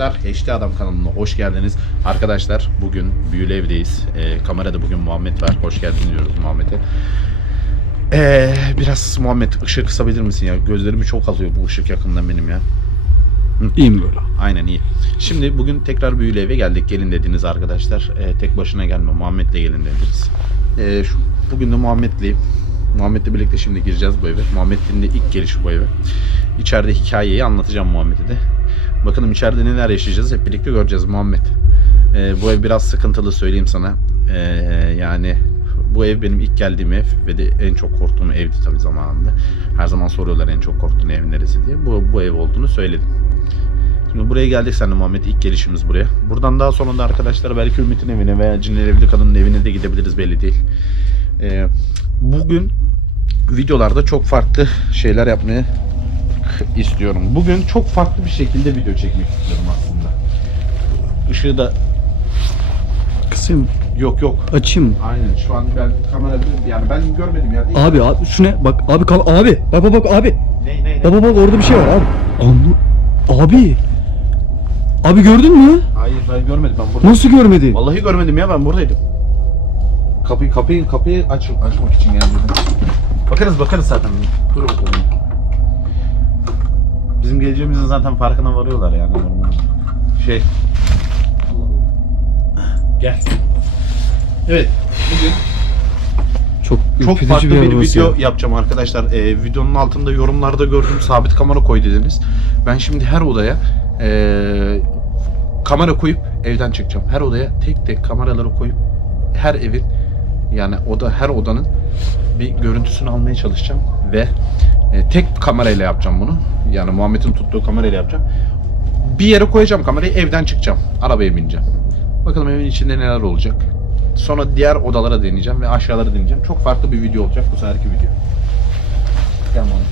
arkadaşlar HD Adam kanalına hoş geldiniz. Arkadaşlar bugün Büyülü Ev'deyiz. Ee, kamerada bugün Muhammed var. Hoş geldin diyoruz Muhammed'e. Ee, biraz Muhammed ışığı kısabilir misin ya? Gözlerimi çok alıyor bu ışık yakından benim ya. İyiyim böyle. Aynen iyi. Şimdi bugün tekrar Büyülü Ev'e geldik. Gelin dediniz arkadaşlar. Ee, tek başına gelme. Muhammed'le gelin dediniz. Ee, şu, bugün de Muhammed'leyim. Muhammed'le birlikte şimdi gireceğiz bu eve. Muhammed'in de ilk gelişi bu eve. İçeride hikayeyi anlatacağım Muhammed'e de. Bakalım içeride neler yaşayacağız hep birlikte göreceğiz Muhammed. Ee, bu ev biraz sıkıntılı söyleyeyim sana. Ee, yani bu ev benim ilk geldiğim ev ve de en çok korktuğum evdi tabii zamanında. Her zaman soruyorlar en çok korktuğun ev neresi diye. Bu, bu ev olduğunu söyledim. Şimdi buraya geldik seninle Muhammed. ilk gelişimiz buraya. Buradan daha sonra da arkadaşlar belki Ümit'in evine veya Cinler Evli Kadın'ın evine de gidebiliriz belli değil. Ee, bugün videolarda çok farklı şeyler yapmaya istiyorum. Bugün çok farklı bir şekilde video çekmek istiyorum aslında. Işığı da Kısayım. yok yok. Açayım. Aynen şu an ben kamerada yani ben görmedim yerde. Abi abi şu ne? Bak abi kal abi. Bak bak bak abi. Ne ne ne? Bak bak bak orada bir şey var abi. Anlı. Abi. Abi gördün mü? Hayır ben görmedim ben burada. Nasıl görmedin? Vallahi görmedim ya ben buradaydım. Kapıyı kapıyı kapıyı aç, açmak için geldim. Bakarız bakarız zaten. Dur bakalım. Bizim geleceğimizin zaten farkına varıyorlar yani. normal. Şey. Gel. Evet. Bugün Çok çok ürkütücü farklı bir, burası video ya. yapacağım arkadaşlar. Ee, videonun altında yorumlarda gördüm sabit kamera koy dediniz. Ben şimdi her odaya ee, kamera koyup evden çıkacağım. Her odaya tek tek kameraları koyup her evin yani oda her odanın bir görüntüsünü almaya çalışacağım ve e, tek kamerayla yapacağım bunu. Yani Muhammed'in tuttuğu kamerayla yapacağım. Bir yere koyacağım kamerayı, evden çıkacağım. Arabaya bineceğim. Bakalım evin içinde neler olacak. Sonra diğer odalara deneyeceğim ve aşağılara deneyeceğim. Çok farklı bir video olacak bu seferki video. Muhammed.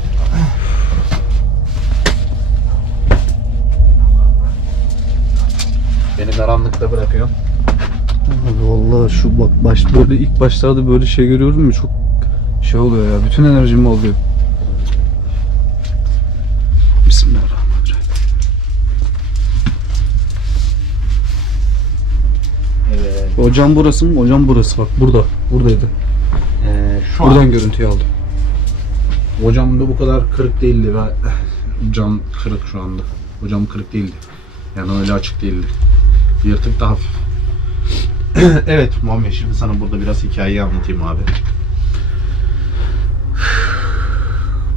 Beni karanlıkta bırakıyorsun. Abi vallahi şu bak baş böyle ilk başlarda böyle şey görüyorum ya çok şey oluyor ya. Bütün enerjimi alıyor. Hocam burası mı? Hocam burası bak burada. Buradaydı. Ee, şu Buradan an görüntüyü aldım. hocam da bu kadar kırık değildi ve cam kırık şu anda. Hocam kırık değildi. Yani öyle açık değildi. Yırtık da hafif. evet Muhammed şimdi sana burada biraz hikayeyi anlatayım abi.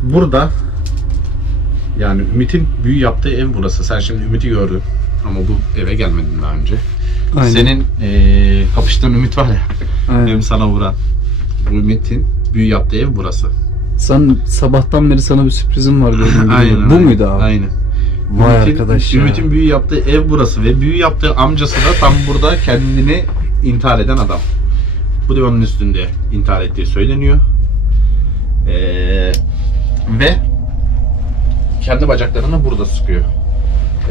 Burada yani Ümit'in büyü yaptığı ev burası. Sen şimdi Ümit'i gördün. Ama bu eve gelmedin daha önce. Aynen. Senin eee kapıştığın Ümit var ya. Aynen. Hem sana vuran. Bu Ümit'in büyü yaptığı ev burası. Sen sabahtan beri sana bir sürprizim var gördüğüm gibi. Bu aynen. muydu abi? Aynen. Vay Ümit'in- arkadaş ya. Ümit'in büyü yaptığı ev burası ve büyü yaptığı amcası da tam burada kendini intihar eden adam. Bu divanın üstünde intihar ettiği söyleniyor. Ee, ve kendi bacaklarını burada sıkıyor.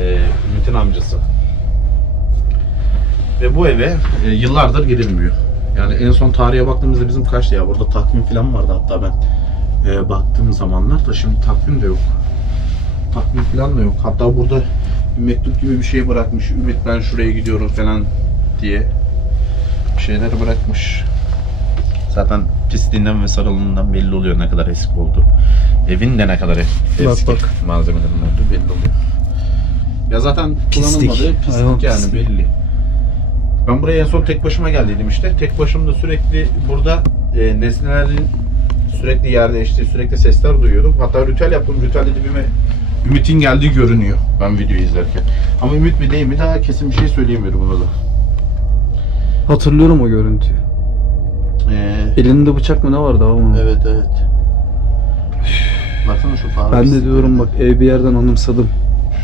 Ee, Ümit'in amcası. Ve bu eve e, yıllardır girilmiyor. Yani en son tarihe baktığımızda bizim kaçtı ya? Burada takvim falan vardı hatta ben e, baktığım zamanlar da şimdi takvim de yok. Takvim falan da yok. Hatta burada bir mektup gibi bir şey bırakmış. Ümit ben şuraya gidiyorum falan diye bir şeyler bırakmış. Zaten pisliğinden ve sarılığından belli oluyor ne kadar eski oldu. Evin de ne kadar eski bak. malzemelerin olduğu belli oluyor. Ya zaten Pislik. kullanılmadığı pislik Hayvan yani pislik. belli. Ben buraya en son tek başıma geldiydim işte. Tek başımda sürekli burada e, nesnelerin sürekli yer değiştiği, sürekli sesler duyuyordum. Hatta ritüel yaptım. Ritüelde dibime Ümit'in geldiği görünüyor ben videoyu izlerken. Ama Ümit mi değil mi daha kesin bir şey söyleyemiyorum ona da. Hatırlıyorum o görüntüyü. Ee, Elinde bıçak mı ne vardı abi onun? evet evet. Baksana şu fare. Ben de diyorum bak ev bir yerden anımsadım.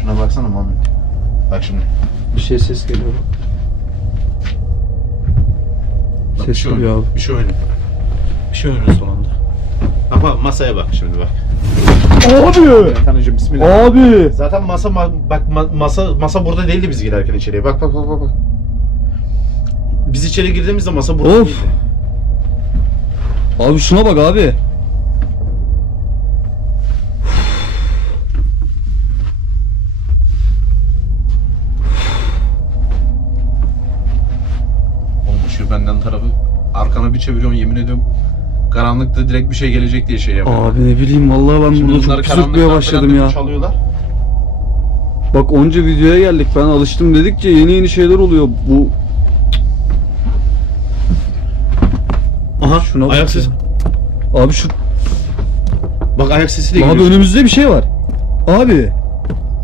Şuna baksana Muhammed. Bak şimdi. Bir şey ses geliyor bak. Bir şey oynuyor. abi. Bir şey oynuyor. Bir şey oynuyor son anda. Bak masaya bak şimdi bak. Abi! Tanrıcığım bismillah. Abi! Zaten masa ma- bak ma- masa masa burada değildi biz girerken içeriye. Bak bak bak bak. bak. Biz içeri girdiğimizde masa burada Of. değildi. Abi şuna bak abi. Çeviriyorum yemin ediyorum. Karanlıkta direkt bir şey gelecek diye şey yapıyorum. Abi ne bileyim vallahi ben Şimdi burada bunlar çok püsürtmeye karanlıktan başladım falan ya. Çalıyorlar. Bak onca videoya geldik ben alıştım dedikçe yeni yeni şeyler oluyor. Bu Aha şuna bak ayak ya. sesi. Abi şu Bak ayak sesi de abi geliyor. önümüzde bir şey var. Abi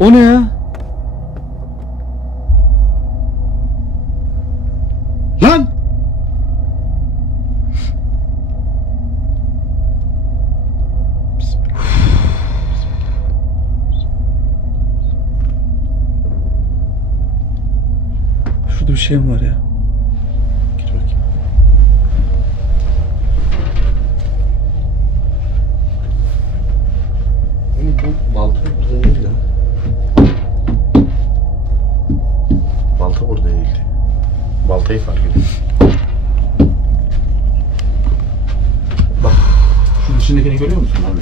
o ne ya? Şey mi var ya? Gir bakayım. Oğlum bu balta burada değil ya. Balta burada değildi. Baltayı fark ediyorum. Bak. Şunun içindekini görüyor musun abi?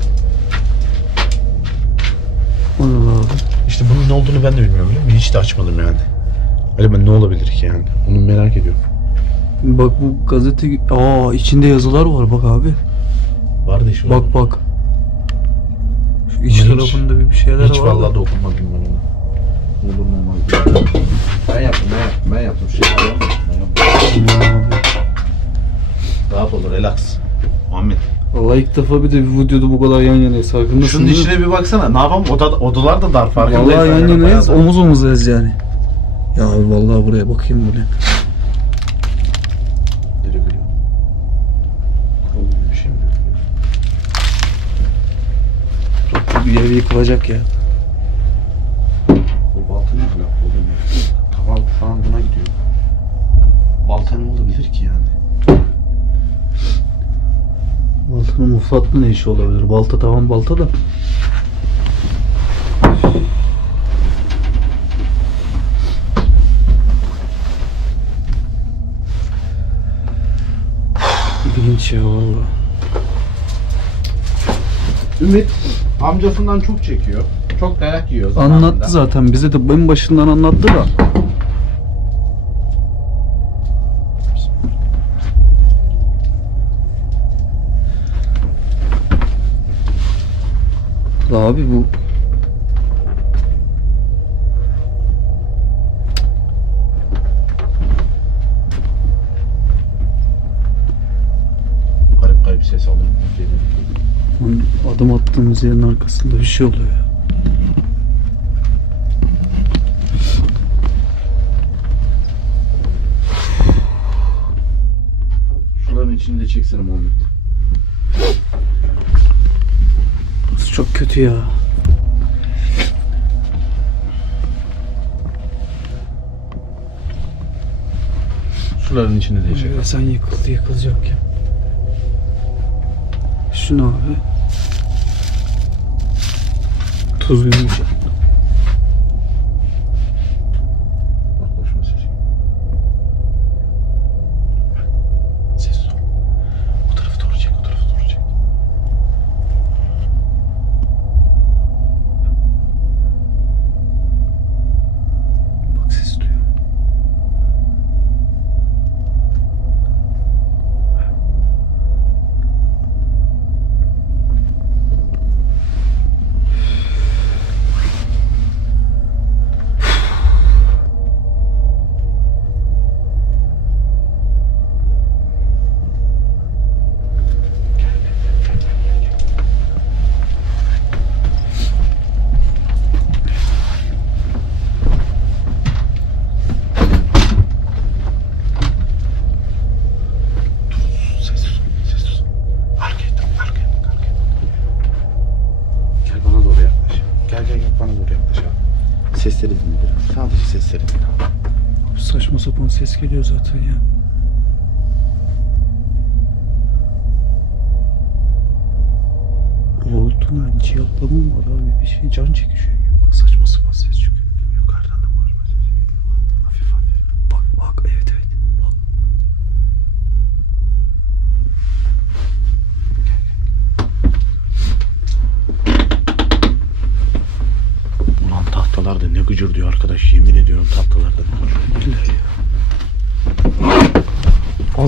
O ne abi? İşte bunun ne olduğunu ben de bilmiyorum biliyor musun? Hiç de açmadım yani. Öyle ben ne olabilir ki yani? Onu merak ediyorum. Bak bu gazete aa içinde yazılar var bak abi. Var da şu Bak bak. Şu iç Hiç- tarafında bir bir şeyler Hiç var. vallahi dokunmadım ben ona. Olur mu olmaz. Ben yaptım, ben yaptım, ben yaptım. Şey yapmadım, ben yapmadım. Rahat ol, relax. Muhammed. Vallahi ilk defa bir de bir videoda bu kadar yan yanayız. Farkındasın Şunun içine bir baksana. Ne yapalım? Oda, odalar da dar farkındayız. Vallahi yan yanayız, da. omuz omuzayız yani. Ya abi vallahi buraya bakayım böyle. Nereye gülüyor? Oğlum, Bir şey mi gülüyor? Bir ev yıkılacak ya. Bu balta ne kadar oğlum ya? Tamam şu an buna gidiyor. Balta ne olabilir ki yani? Baltanın muflatlı ne işi olabilir? Balta tamam balta da. İlginç ya valla. Ümit amcasından çok çekiyor. Çok dayak yiyor zamanında. Anlattı zaten bize de en başından anlattı da. Abi bu adım attığımız yerin arkasında bir şey oluyor. Şuların içini de çeksene Muhammed. Burası çok kötü ya. Şuların içini de çek. Sen yıkıldı yıkılacak ya. Şu ne abi? Tuzluymuş. Bak geliyor zaten ya. Cihatlama mı var abi? Bir şey can çekişiyor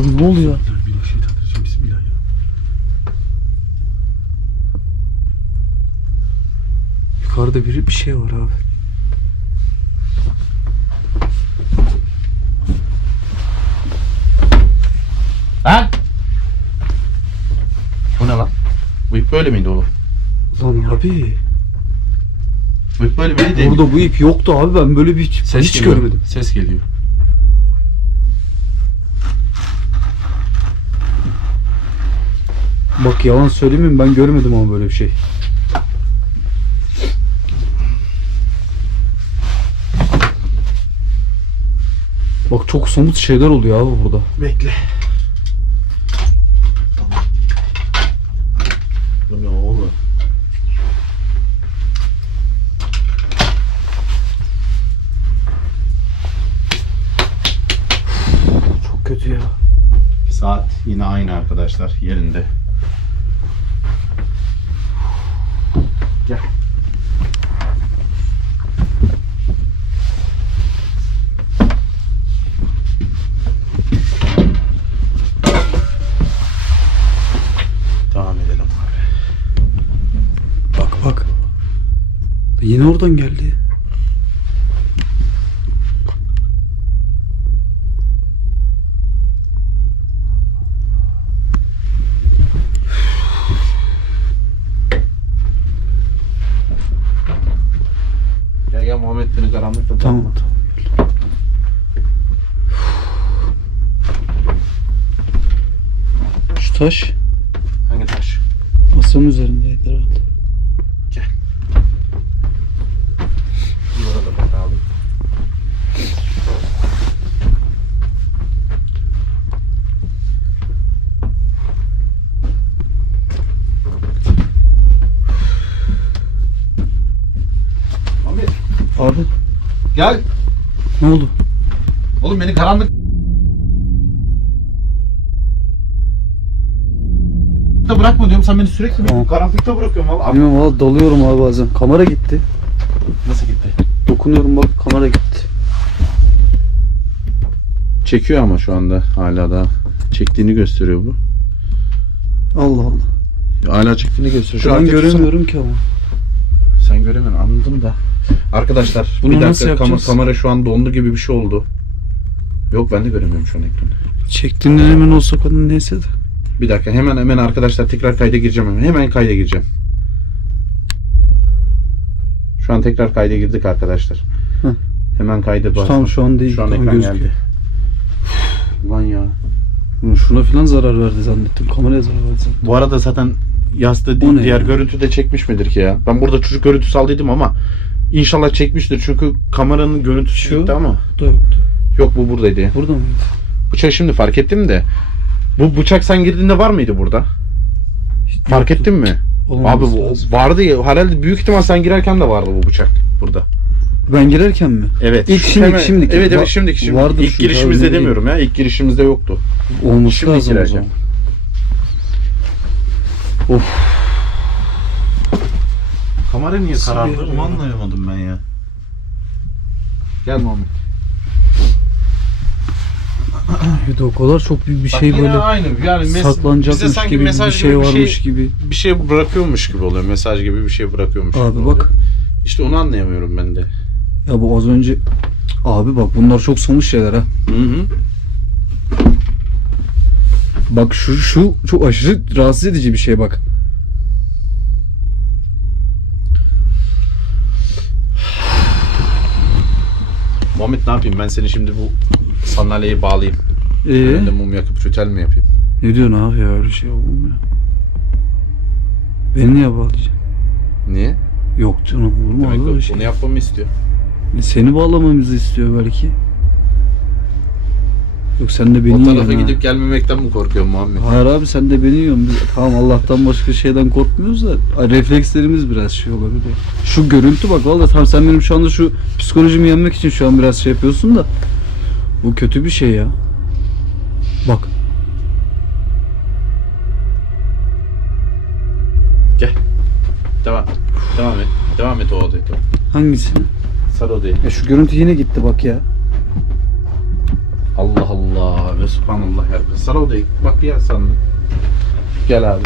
Abi ne oluyor? Yukarıda biri bir şey var abi. Ha? Bu ne lan? Bu ip böyle miydi oğlum? Lan abi. Bu ip böyle miydi? Burada bu ip yoktu abi ben böyle bir hiç, Ses hiç geliyor. görmedim. Ses geliyor. Bak yalan söylemeyeyim ben görmedim ama böyle bir şey. Bak çok somut şeyler oluyor abi burada. Bekle. Tamam. Bu ne oğlum? Çok kötü ya. Saat yine aynı arkadaşlar yerinde. Gel. Devam edelim abi. Bak bak. Yine oradan geldi. Gel gel Muhammed beni karanlıkta Tamam bırakma. tamam. Şu taş Hangi taş? masanın üzerindeydi herhalde. Duvara da bak abi. Muhammed Abi gel. ne oldu? Oğlum beni karanlık bırakma diyorum. Sen beni sürekli bir Tamam. karanlıkta bırakıyorsun valla. Bilmiyorum valla dalıyorum abi bazen. Kamera gitti. Nasıl gitti? Dokunuyorum bak kamera gitti. Çekiyor ama şu anda hala da çektiğini gösteriyor bu. Allah Allah. Hala çektiğini gösteriyor. Şu an arkayı tutsana. göremiyorum ki ama. Sen göremiyorsun anladım da. Arkadaşlar Bunu bir dakika kama- yapacağız? kamera şu an dondu gibi bir şey oldu. Yok ben de göremiyorum şu an ekranı. Çektiğinden emin olsak onun neyse de. Bir dakika hemen hemen arkadaşlar tekrar kayda gireceğim hemen. Hemen kayda gireceğim. Şu an tekrar kayda girdik arkadaşlar. Hı. Hemen kayda bas. Tamam şu an değil. Şu an ekran gözüküyor. geldi. Ulan ya. Şuna falan zarar verdi zannettim. Kameraya zarar verdi zannettim. Bu arada zaten yazda O değil, diğer ya? görüntü de çekmiş midir ki ya? Ben burada çocuk görüntüsü aldıydım ama inşallah çekmiştir çünkü kameranın görüntüsü gitti ama. Bu da yoktu. Yok bu buradaydı. Burada mıydı? Bıçağı şimdi fark ettim de. Bu bıçak sen girdiğinde var mıydı burada? Hiç Fark yoktu. ettin mi? Olmaması Abi bu lazım. vardı ya herhalde büyük ihtimal sen girerken de vardı bu bıçak burada. Ben girerken mi? Evet. İlk şimdiki, Hemen- şimdiki. Evet evet şimdiki şimdi. vardır İlk girişimizde abi, demiyorum ya. İlk girişimizde yoktu. Olması Şimdi lazım o girerken. zaman. Of. Kamera niye karardı? Onu ya? anlayamadım ben ya. Gel Muhammed. Bir de o kadar çok büyük bir Bak şey yine böyle aynı. Yani mes- bize saklanacakmış sanki gibi bir mesaj şey gibi bir varmış şey- gibi. bir şey bırakıyormuş gibi oluyor. Mesaj gibi bir şey bırakıyormuş gibi Abi oluyor. bak. İşte onu anlayamıyorum ben de. Ya bu az önce Abi bak bunlar çok somut şeyler ha. Hı hı. Bak şu şu çok aşırı rahatsız edici bir şey bak. Muhammed ne yapayım? Ben seni şimdi bu sandalyeye bağlayayım. Ee, Önünde mum yakıp rütel mi yapayım? ne diyorsun abi ya öyle şey olmuyor. Beni niye bağlayacaksın? Niye? Yok canım olur mu Demek öyle ki şey? bunu yapmamı istiyor. Seni bağlamamızı istiyor belki. Yok sen de beni o tarafa yiyorsun ha. gidip gelmemekten mi korkuyorsun Muhammed? Hayır abi sen de beni yiyorsun. Biz, tamam Allah'tan başka şeyden korkmuyoruz da ay, reflekslerimiz biraz şey olabilir. Şu görüntü bak vallahi tamam sen benim şu anda şu psikolojimi yenmek için şu an biraz şey yapıyorsun da bu kötü bir şey ya. Bak Gel. Devam. Devam et. Devam et o odaya. doğru. hangisini? Sarı odaya. Ya şu görüntü yine gitti bak ya. Allah Allah. Mesut Subhanallah ya. Sarı odayı bak bir yer sandım. Gel abi.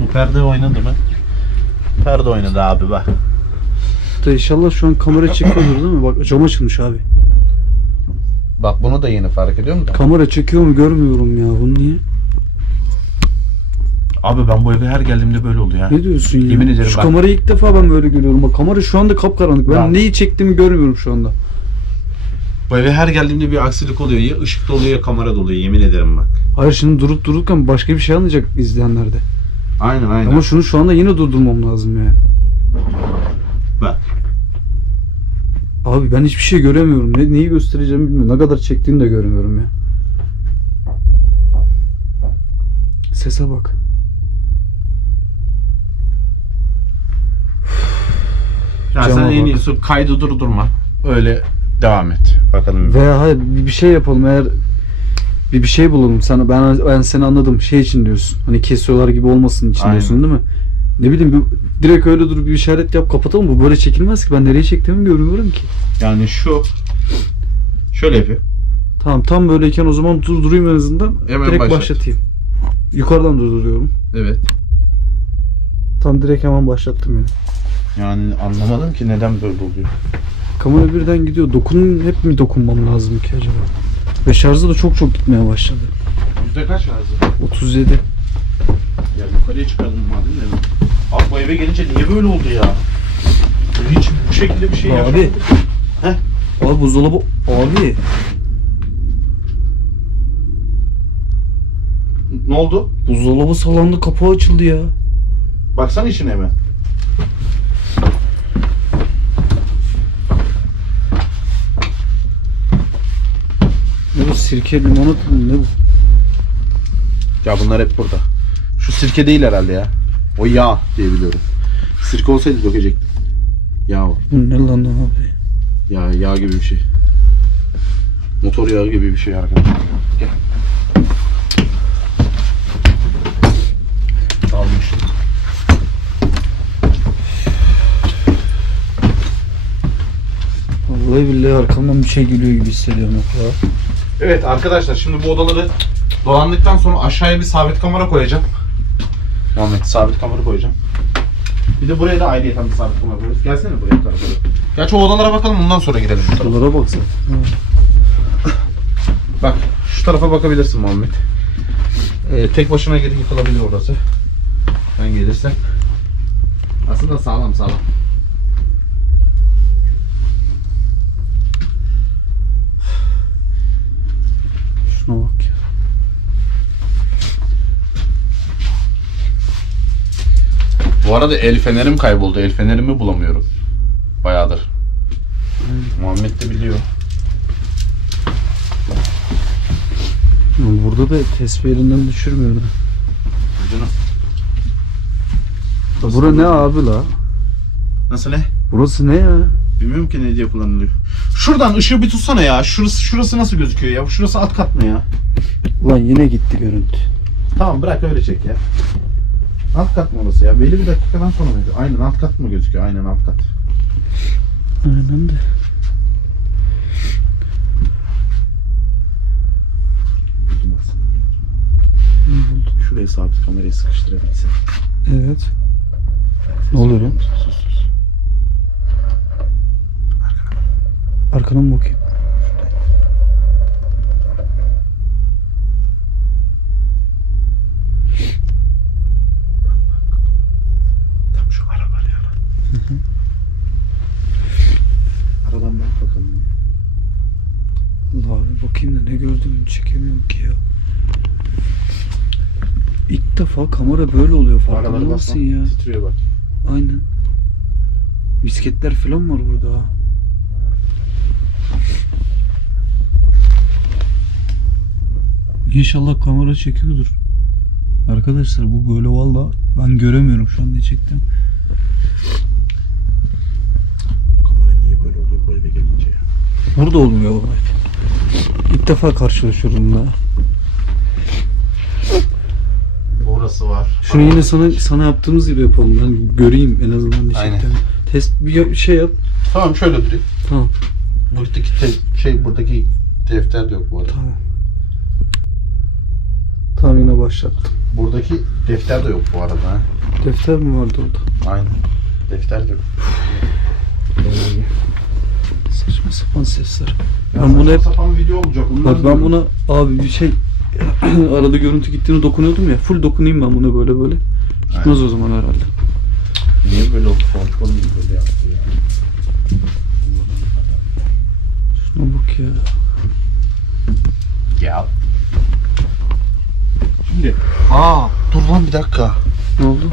Bu perde oynadı mı? Perde oynadı abi bak. Da inşallah şu an kamera çekiyordur değil mi? Bak cam açılmış abi. Bak bunu da yeni fark ediyor musun? Kamera çekiyor mu görmüyorum ya. Bunu niye? Abi ben bu eve her geldiğimde böyle oluyor ya. Ne diyorsun ya? Yemin ederim Şu bak. kamerayı ilk defa ben böyle görüyorum. Bak kamera şu anda kapkaranlık. Ben Ya. neyi çektiğimi görmüyorum şu anda. Bu eve her geldiğimde bir aksilik oluyor. Ya ışıkta oluyor ya kamerada oluyor yemin ederim bak. Hayır şimdi durup dururken başka bir şey anlayacak izleyenler de. Aynen aynen. Ama şunu şu anda yine durdurmam lazım yani. Bak. Abi ben hiçbir şey göremiyorum. Ne, neyi göstereceğimi bilmiyorum. Ne kadar çektiğini de göremiyorum ya. Sese bak. Ya Cama sen en bak. iyisi kaydı durdurma. Öyle devam et. Bakalım. Veya hayır bir bir şey yapalım eğer bir bir şey bulalım sana ben ben seni anladım şey için diyorsun hani kesiyorlar gibi olmasın için Aynen. diyorsun değil mi? Ne bileyim bir, direkt öyle durup bir işaret yap kapatalım bu böyle çekilmez ki ben nereye çektiğimi görmüyorum ki. Yani şu şöyle yapayım. Tamam tam böyleyken o zaman durdurayım en azından Hemen direkt başlat. başlatayım. Yukarıdan durduruyorum. Evet. Tam direkt hemen başlattım yani. Yani anlamadım ki neden böyle oluyor. Kamera birden gidiyor. Dokun hep mi dokunmam lazım ki acaba? Ve şarjı da çok çok gitmeye başladı. Yüzde kaç lazım? 37. Ya yukarıya çıkalım madem de. Abi bu eve gelince niye böyle oldu ya? Hiç bu şekilde bir şey Abi. yaşamadım. Heh. Abi buzdolabı abi Ne oldu? buzdolabı sallandı kapağı açıldı ya. Baksana işine hemen. Sirke limonat ne bu? Ya bunlar hep burada. Şu sirke değil herhalde ya. O yağ diye biliyorum. Sirke olsaydı dökecektim. Yağ o. Bu ne lan abi? Ya yağ gibi bir şey. Motor yağı gibi bir şey arkadaşlar. Gel. Almış. Vallahi billahi arkamdan bir şey geliyor gibi hissediyorum ya. Evet arkadaşlar şimdi bu odaları dolandıktan sonra aşağıya bir sabit kamera koyacağım. Muhammed sabit kamera koyacağım. Bir de buraya da ayrıyeten bir sabit kamera koyacağız. Gelsene buraya tarafa doğru. Gerçi o odalara bakalım ondan sonra gidelim. şu tarafa. Şuralara bak şu tarafa bakabilirsin Muhammed. Ee, tek başına geri yıkılabilir orası. Ben gelirsem. Aslında sağlam sağlam. Bu arada el fenerim kayboldu. El fenerimi bulamıyorum. Bayağıdır. Muhammed de biliyor. Burada da tespih elinden düşürmüyor. Canım. Bura ne abi la? Nasıl ne? Burası ne ya? Bilmiyorum ki ne diye kullanılıyor. Şuradan ışığı bir tutsana ya. Şurası şurası nasıl gözüküyor ya? Şurası alt kat mı ya? Ulan yine gitti görüntü. Tamam bırak öyle çek ya. Alt kat mı orası ya? Belli bir dakikadan sonra mıydı? Aynen alt kat mı gözüküyor? Aynen alt kat. Aynen de. Şuraya sabit kamerayı sıkıştırabilsem. Evet. Ne oluyor? Sus sus sus. Arkana bak. Arkana mı bakayım? Bakayım da ne gördüm çekemiyorum ki ya. İlk defa kamera böyle oluyor farkında mısın ya? Titriyor bak. Aynen. Misketler falan var burada ha. İnşallah kamera çekiyordur. Arkadaşlar bu böyle valla ben göremiyorum şu an ne çektim. Kamera niye böyle oluyor bu eve gelince ya? Burada olmuyor bu hep. İlk defa karşılaşıyorum da. Orası var. Şunu yine sana sana yaptığımız gibi yapalım. Ben göreyim en azından ne Aynen. çektiğimi. Test bir şey yap. Tamam şöyle durayım. Tamam. Buradaki te- şey buradaki defter de yok bu arada. Tamam. başlattım. Buradaki defter de yok bu arada. Ha. Defter mi vardı orada? Aynen. Defter de yok. Saçma sapan sesler. Ben bunu hep sapan video olacak. Bak ben buna abi bir şey arada görüntü gittiğini dokunuyordum ya. Full dokunayım ben buna böyle böyle. Gitmez o zaman herhalde. Niye böyle oldu? Kontrol gibi böyle yaptı ya? Şuna bak ya. Ya. Şimdi. Aa dur lan bir dakika. Ne oldu?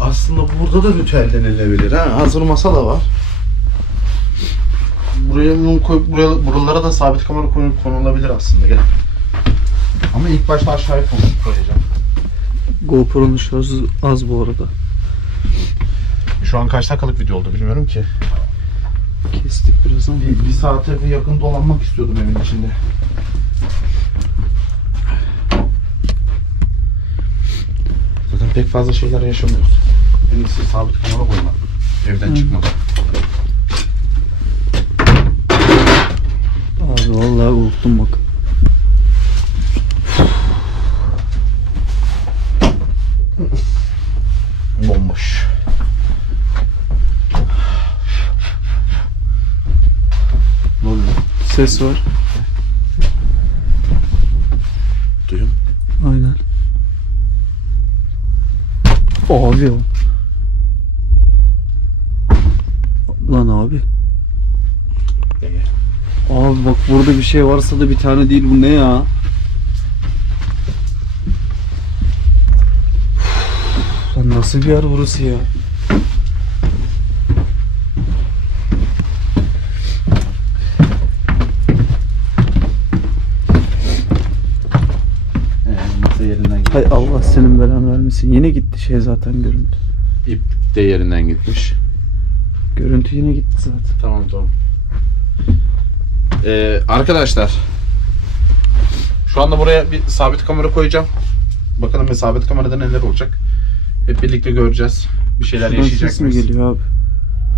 Aslında burada da ritüel denilebilir ha. Hazır masa da var. Buraya mum koy, buraya, buralara da sabit kamera konu- konulabilir aslında. Gel. Ama ilk başta aşağıya koyacağım. GoPro'nun şarjı az bu arada. Şu an kaç dakikalık video oldu bilmiyorum ki. Kestik biraz ama. Bir, bir saate bir yakın dolanmak istiyordum evin içinde. Zaten pek fazla şeyler yaşamıyoruz. En iyisi sabit kamera koymak. Evden Hı. çıkmadan. Abi vallahi unuttum bak. Bomboş. Oluyor? Ses var. Duyun. Aynen. Abi o. burada bir şey varsa da bir tane değil bu ne ya? Lan nasıl bir yer burası ya? Hay Allah senin belanı vermesin. Yine gitti şey zaten görüntü. İp de yerinden gitmiş. Görüntü yine gitti zaten. Tamam tamam. Ee, arkadaşlar şu anda buraya bir sabit kamera koyacağım. Bakalım bir sabit kamerada neler olacak. Hep birlikte göreceğiz. Bir şeyler Şuradan yaşayacak ses mi mıyız? geliyor abi?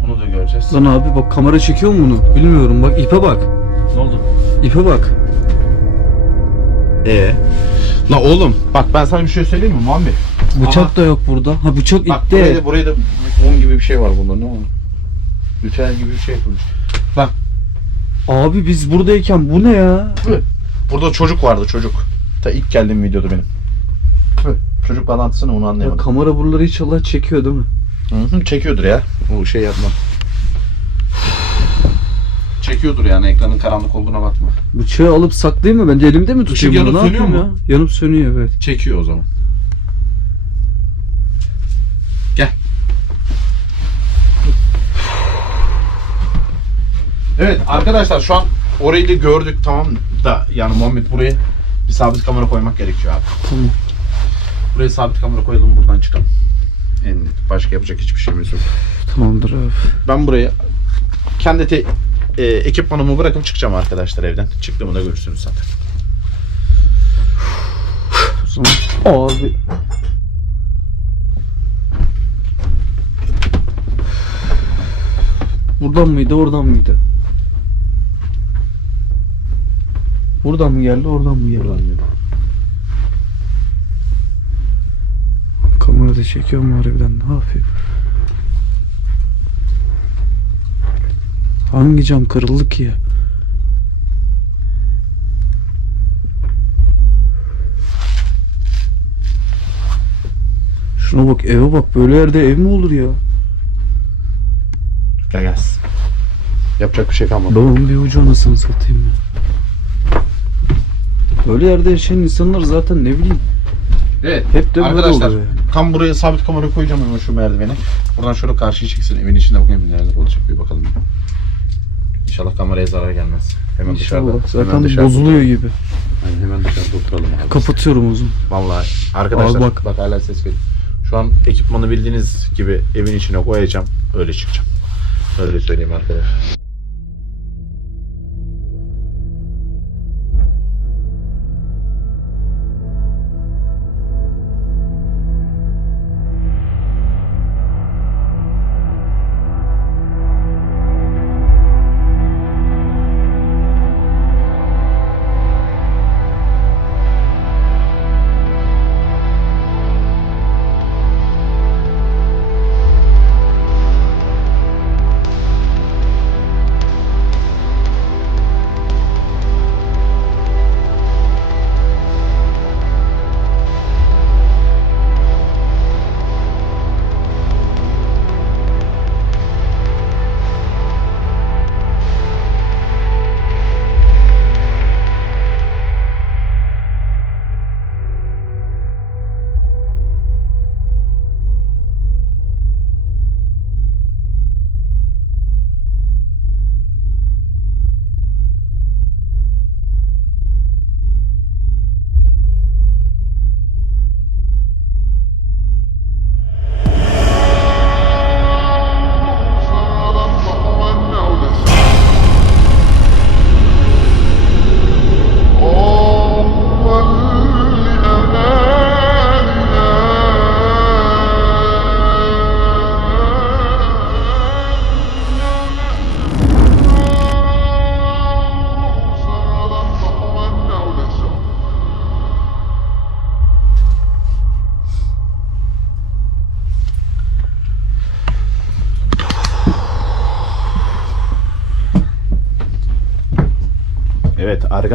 Onu da göreceğiz. Lan abi bak kamera çekiyor mu bunu? Bilmiyorum bak ipe bak. Ne oldu? İpe bak. Ee? La oğlum bak ben sana bir şey söyleyeyim mi Muhammed? Bıçak Aha. da yok burada. Ha bıçak Bak itti. buraya da, buraya da mum gibi bir şey var bunda ne o? Ritüel gibi bir şey yapılmış. Abi biz buradayken bu ne ya? Burada çocuk vardı çocuk. Ta ilk geldiğim videoda benim. Çocuk bağlantısını onu Bak anlayamadım. kamera buraları inşallah çekiyor değil mi? Hı hı, çekiyordur ya. O şey yapma. Çekiyordur yani ekranın karanlık olduğuna bakma. Bıçağı alıp saklayayım mı? Bence elimde mi Işık tutayım bunu? yanıp Ne sönüyor yapayım mu? ya? Yanıp sönüyor evet. Çekiyor o zaman. Evet arkadaşlar şu an orayı da gördük tamam da yani Muhammed buraya bir sabit kamera koymak gerekiyor abi. Tamam. Buraya sabit kamera koyalım buradan çıkalım. En başka yapacak hiçbir şeyimiz yok. Tamamdır abi. Ben buraya kendi te, e, ekipmanımı bırakıp çıkacağım arkadaşlar evden. Çıktığımda görürsünüz zaten. Abi. Buradan mıydı oradan mıydı? Buradan mı geldi oradan mı geldi? Kamerada çekiyor mu harbiden ne yapıyor? Hangi cam kırıldı ki ya? Şuna bak eve bak böyle yerde ev mi olur ya? Gel gel. Yapacak bir şey kalmadı. Babamın bir ucu anasını satayım ya. Böyle yerde yaşayan insanlar zaten ne bileyim Evet. hep de böyle Arkadaşlar oluyor tam buraya sabit kamera koyacağım hemen şu merdivene. Buradan şöyle karşıya çıksın. Evin içinde bakayım neler olacak bir bakalım. İnşallah kameraya zarar gelmez. Hemen İnşallah dışarıda. hemen zaten dışarıda bozuluyor gibi. Aynen, hemen dışarıda oturalım abi. Kapatıyorum uzun. Vallahi arkadaşlar Abi bak. bak. hala ses geliyor. Şu an ekipmanı bildiğiniz gibi evin içine koyacağım. Öyle çıkacağım. Öyle söyleyeyim arkadaşlar.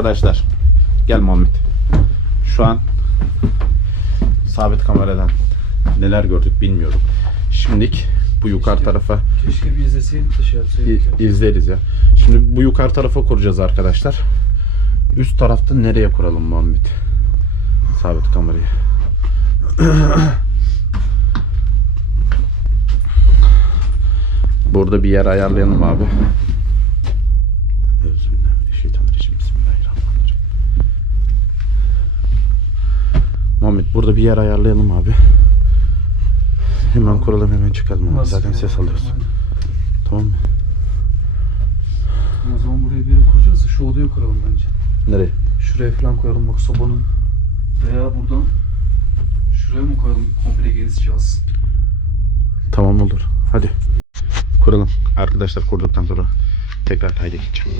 Arkadaşlar. Gel Muhammed. Şu an sabit kameradan neler gördük bilmiyorum. Şimdilik bu yukarı tarafa Keşke bir izleseydik de şey yapsaydık. İzleriz ya. Şimdi bu yukarı tarafa kuracağız arkadaşlar. Üst tarafta nereye kuralım Muhammed? Sabit kamerayı. Burada bir yer ayarlayalım abi. Burada bir yer ayarlayalım abi. Hemen kuralım hemen çıkalım abi. Zaten ses alıyoruz. Tamam mı? O zaman buraya bir yere kuracağız da şu odaya kuralım bence. Nereye? Şuraya falan koyalım bak sobanın. Veya buradan şuraya mı koyalım komple genişçe alsın. Tamam olur. Hadi. Kuralım. Arkadaşlar kurduktan sonra tekrar kayda gideceğim.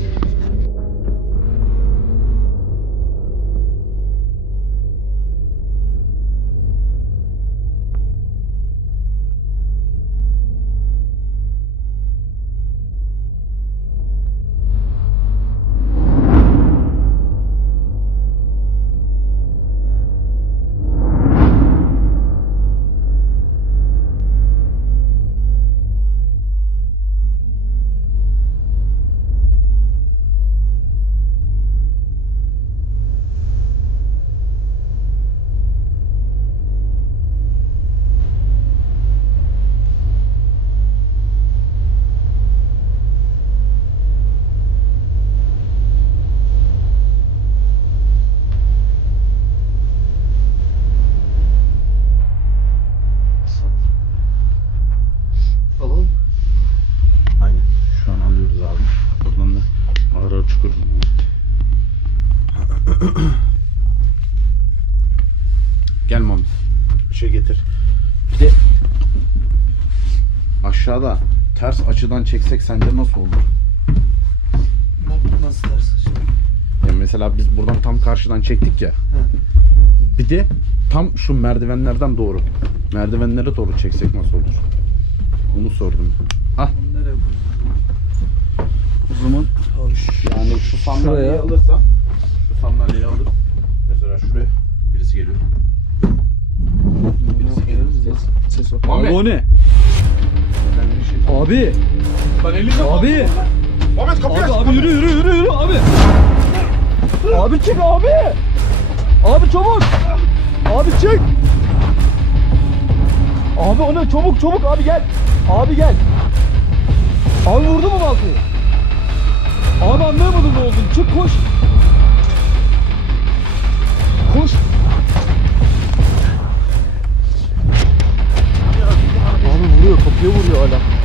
Açıdan çeksek sence nasıl olur? Nasıl ters şimdi? Ya mesela biz buradan tam karşıdan çektik ya. Bir de tam şu merdivenlerden doğru. Merdivenlere doğru çeksek nasıl olur? Onu sordum. Ah. Bunu nereye koyalım? O zaman abi şu Yani şu sandalyeyi Şuraya. alırsam şu sandalyeyi alır. Mesela şuraya birisi geliyor. Birisi geliyor. Ses. ses. Abi o ne? Ben. Abi. Lan elini Abi. Muhammed kapıyı Abi aç. abi yürü yürü yürü yürü abi. Abi çık abi. Abi çabuk. Abi çık. Abi o ne çabuk çabuk abi gel. Abi gel. Abi vurdu mu baltayı? Abi anlayamadım ne olduğunu. Çık koş. Koş. Abi vuruyor kapıya vuruyor hala.